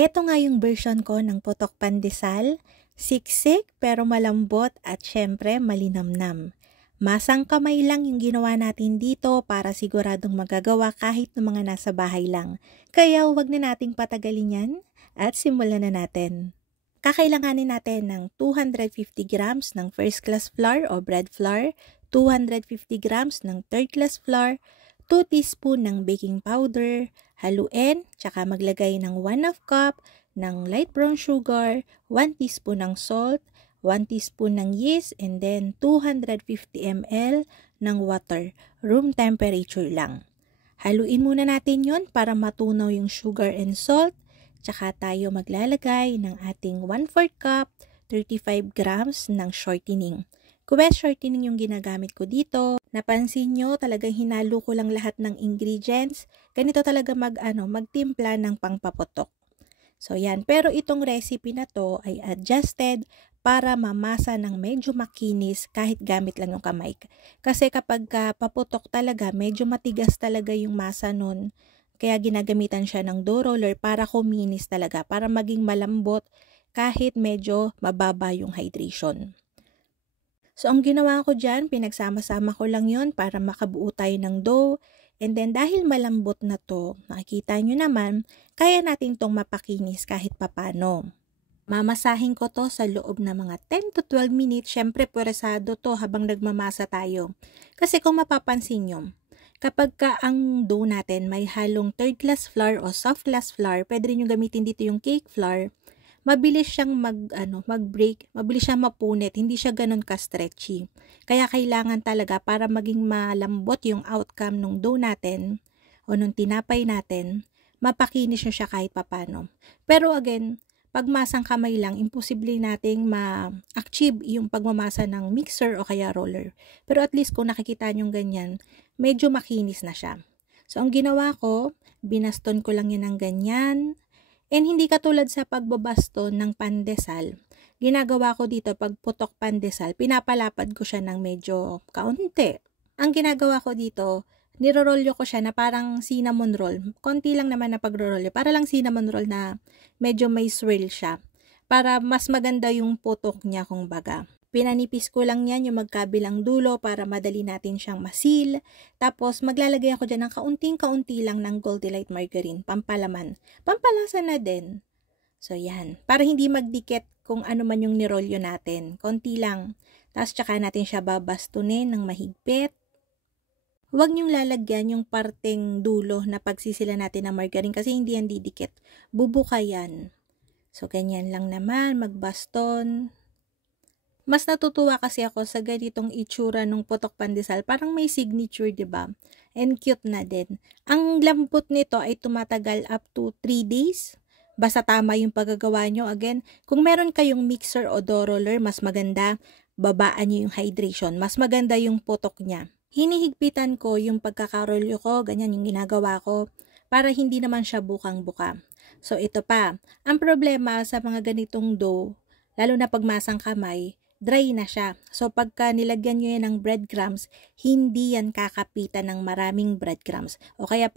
Eto nga yung version ko ng putok pandesal, siksik pero malambot at syempre malinamnam. Masang kamay lang yung ginawa natin dito para siguradong magagawa kahit ng mga nasa bahay lang. Kaya huwag na nating patagalin yan at simulan na natin. Kakailanganin natin ng 250 grams ng first class flour o bread flour, 250 grams ng third class flour, 2 teaspoon ng baking powder, haluin, tsaka maglagay ng 1/2 cup ng light brown sugar, 1 teaspoon ng salt, 1 teaspoon ng yeast, and then 250 ml ng water, room temperature lang. Haluin muna natin yon para matunaw yung sugar and salt, tsaka tayo maglalagay ng ating 1/4 cup, 35 grams ng shortening. Kung shortening yung ginagamit ko dito, napansin nyo talagang hinalo ko lang lahat ng ingredients. Ganito talaga magtimpla ng pangpaputok. So yan, pero itong recipe na to ay adjusted para mamasa ng medyo makinis kahit gamit lang yung kamay. Kasi kapag paputok talaga, medyo matigas talaga yung masa nun. Kaya ginagamitan siya ng dough roller para kuminis talaga, para maging malambot kahit medyo mababa yung hydration. So ang ginawa ko dyan, pinagsama-sama ko lang yon para makabuo tayo ng dough. And then dahil malambot na to, nakikita nyo naman, kaya natin tong mapakinis kahit papano. Mamasahin ko to sa loob ng mga 10 to 12 minutes. Syempre pweresado to habang nagmamasa tayo. Kasi kung mapapansin nyo, kapag ang dough natin may halong third class flour o soft class flour, pwede rin yung gamitin dito yung cake flour, mabilis siyang mag-break, mabilis siyang mapunit, hindi siya ganun ka-stretchy. Kaya kailangan talaga para maging malambot yung outcome ng dough natin o nung tinapay natin, mapakinis nyo siya kahit papano. Pero again, pag masang kamay lang, imposible nating ma-achieve yung pagmamasa ng mixer o kaya roller. Pero at least kung nakikita nyo ganyan, medyo makinis na siya. So ang ginawa ko, binaston ko lang yan ng ganyan. And hindi katulad sa pagbabaston ng pandesal, ginagawa ko dito pag putok pandesal, pinapalapad ko siya ng medyo kaunti. Ang ginagawa ko dito, nirorolyo ko siya na parang cinnamon roll. Konti lang naman na pagrorolyo, para lang cinnamon roll na medyo may swirl siya. Para mas maganda yung putok niya kung baga. Pinanipis ko lang yan yung magkabilang dulo para madali natin siyang masil. Tapos maglalagay ako dyan ng kaunting-kaunti lang ng Goldilite margarine, pampalaman. Pampalasa na din. So yan, para hindi magdikit kung ano man yung nirolyo natin. Konti lang. Tapos tsaka natin siya babastunin ng mahigpit. Huwag niyong lalagyan yung parteng dulo na pagsisila natin ng margarine kasi hindi yan didikit. Bubuka yan. So ganyan lang naman, magbaston. Mas natutuwa kasi ako sa ganitong itsura ng putok pandesal. Parang may signature, 'di ba? And cute na din. Ang lambot nito ay tumatagal up to 3 days. Basta tama yung paggagawa nyo. Again, kung meron kayong mixer o dough roller, mas maganda. Babaan nyo yung hydration. Mas maganda yung putok niya. Hinihigpitan ko yung pagkakarolyo ko. Ganyan yung ginagawa ko. Para hindi naman siya bukang-buka. So ito pa. Ang problema sa mga ganitong dough, lalo na pagmasang kamay, dry na siya. So, pagka nilagyan nyo yan ng breadcrumbs, hindi yan kakapitan ng maraming breadcrumbs. O kaya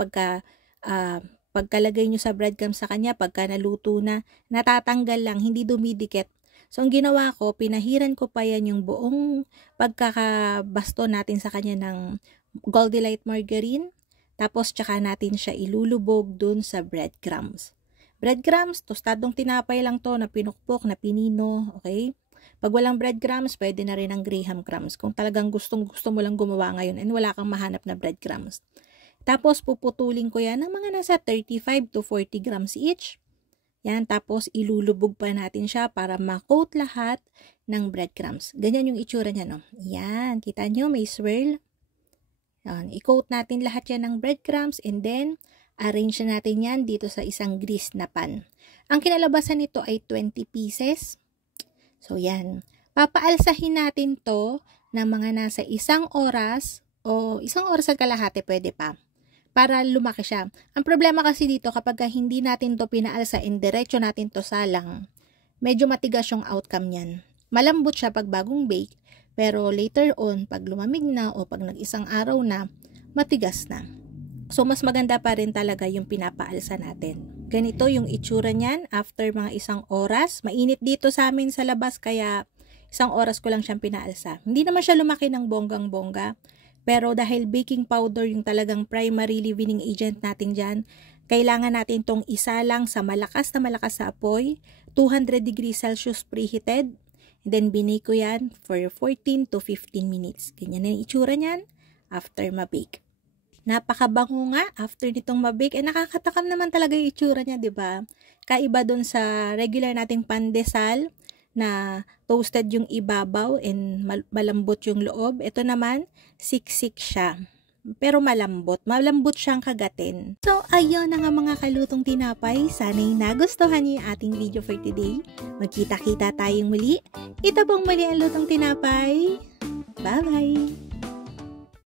pagkalagay nyo sa breadcrumbs sa kanya, pagka naluto na, natatanggal lang, hindi dumidikit. So, ang ginawa ko, pinahiran ko pa yan yung buong pagkakabasto natin sa kanya ng Goldilite margarine. Tapos, tsaka natin siya ilulubog dun sa breadcrumbs. Breadcrumbs, tostadong tinapay lang to na pinukpok, na pinino, okay? Pag walang breadcrumbs, pwede na rin ang graham crumbs. Kung talagang gusto mo lang gumawa ngayon and wala kang mahanap na breadcrumbs. Tapos, puputulin ko yan ng mga nasa 35 to 40 grams each. Yan, tapos ilulubog pa natin siya para ma-coat lahat ng breadcrumbs. Ganyan yung itsura niya, no? Yan, kita nyo, may swirl. Yan, i-coat natin lahat yan ng breadcrumbs and then, arrange natin yan dito sa isang greased na pan. Ang kinalabasan nito ay 20 pieces. So, yan. Papaalsahin natin to ng mga nasa 1 oras o 1 oras at kalahati, pwede pa. Para lumaki siya. Ang problema kasi dito, kapag hindi natin to pinaalsa and diretso natin to salang, medyo matigas yung outcome niyan. Malambot siya pag bagong bake, pero later on, pag lumamig na o pag nag-1 araw na, matigas na. So, mas maganda pa rin talaga yung pinapaalsa natin. Ganito yung itsura niyan after mga 1 oras. Mainit dito sa amin sa labas kaya 1 oras ko lang siyang pinaalsa. Hindi naman siya lumaki ng bonggang-bongga. Pero dahil baking powder yung talagang primary leavening agent natin dyan, kailangan natin tong isa lang sa malakas na apoy, 200 degrees Celsius preheated. And then binake ko yan for 14 to 15 minutes. Ganyan na yung itsura niyan after mabake. Napakabango nga after nitong mabake. Nakakatakam naman talaga yung itsura niya, 'di ba? Kaiba dun sa regular nating pandesal na toasted yung ibabaw and malambot yung loob. Ito naman, siksik siya. Pero malambot. Malambot siyang kagatin. So, ayun na nga mga kalutong tinapay. Sana'y nagustuhan niyo yung ating video for today. Magkita-kita tayong muli. Ito pong muli ang lutong tinapay. Bye-bye!